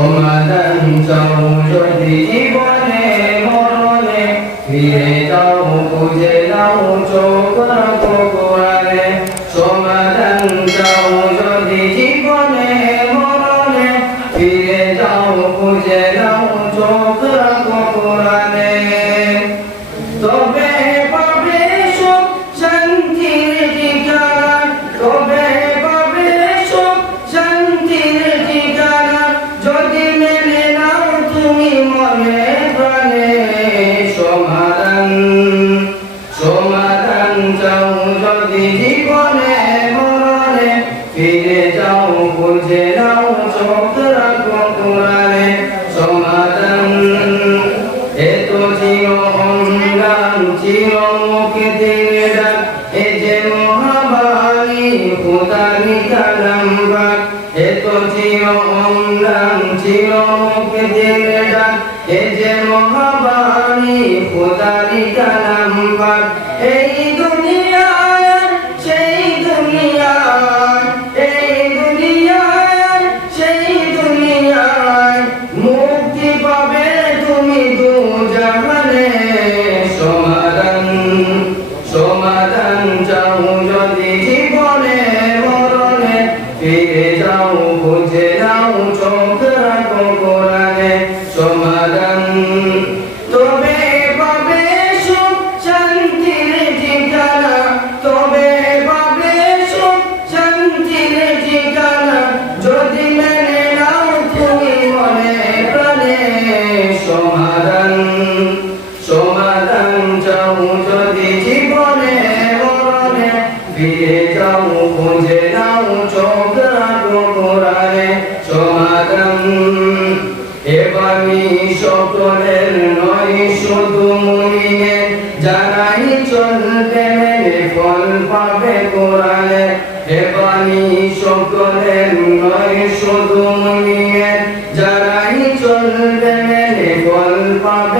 সমাধান চাও যদি জীবনে মরণে, ফিরে যাও খুঁজে নাও চোখ রাখো কোরআনে। সমাধান চাও যদি জীবনে মরণে, ফিরে যাও খুঁজে নাও চোখ রাখো কোরআনে। তবে পাবে সুখ শান্তির ঠিকানা, তবে পাবে সুখ শান্তির ঠিকানা, যদি মেনে নাও তুমি মনে প্রাণে। সমাধান সমাধান চাও যদি জীবনে মরণে, ফিরে যাও খুঁজে নাও চোখ রাখো কোরআনে। সমাধান এত চির অম্লান চির মুক্তির ডাক, এ যে মহাবাণী খোদানি কালাম পাক। এত চির অম্লান চির মুক্তির ডাক, এ যে মহাবাণী খোদানি কালাম পাক। এই দুনিয়ায় সেই দুনিয়ায়, এই দুনিয়ায় সেই দুনিয়ায়, মুক্তি পাবে তুমি দু জাহানে। সমাধান সমাধান চাও যদি জীবনে মরণে, ফিরে যাও খুঁজে নাও চোখ রাখো কোরআনে। সমাধান তবে পাবে সুখ শান্তির ঠিকানা, তবে পাবে সুখ শান্তির ঠিকানা, যদি মেনে নাও তুমি মনে প্রাণে। সমাধান সমাধান চাও যদি জীবনে মরণে, ফিরে যাও খুঁজে নাও চোখ রাখো কোরআনে। সমাধান এবারই সকলের নয় শুধু মুমিনের, যারাই চলবে মেনে ফল পাবে কোরআনে। এবারই সকলের নয় শুধু মুমিনের, যারাই চলবে মেনে ফল পাবে